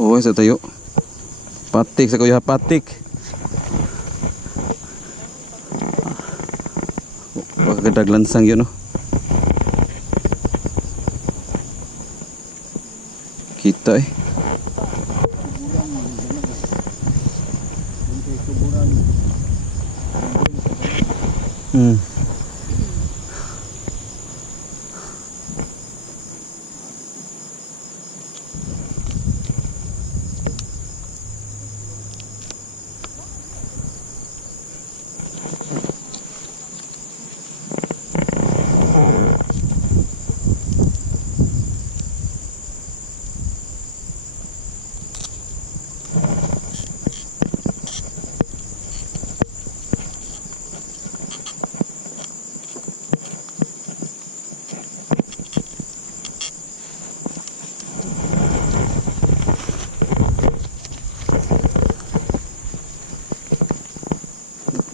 Oo, sa tayo. Patik sa kuya, patik. Pagkadag lansang yun, no? Kita eh.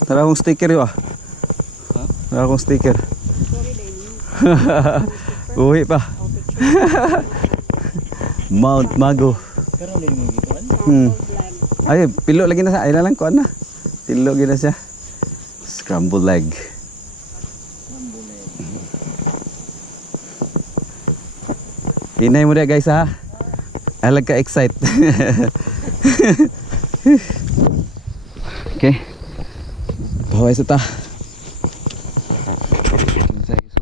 Tara akong sticker yun ah. Tara akong sticker. Uwi pa. Mount Mago. Ay, pilo lagi na sa. Ay lang ko na. Pilo lagi na siya. Scrambled leg. Hinay mo na guys ha. Alag ka excite. Okay. Pahaway sa ta.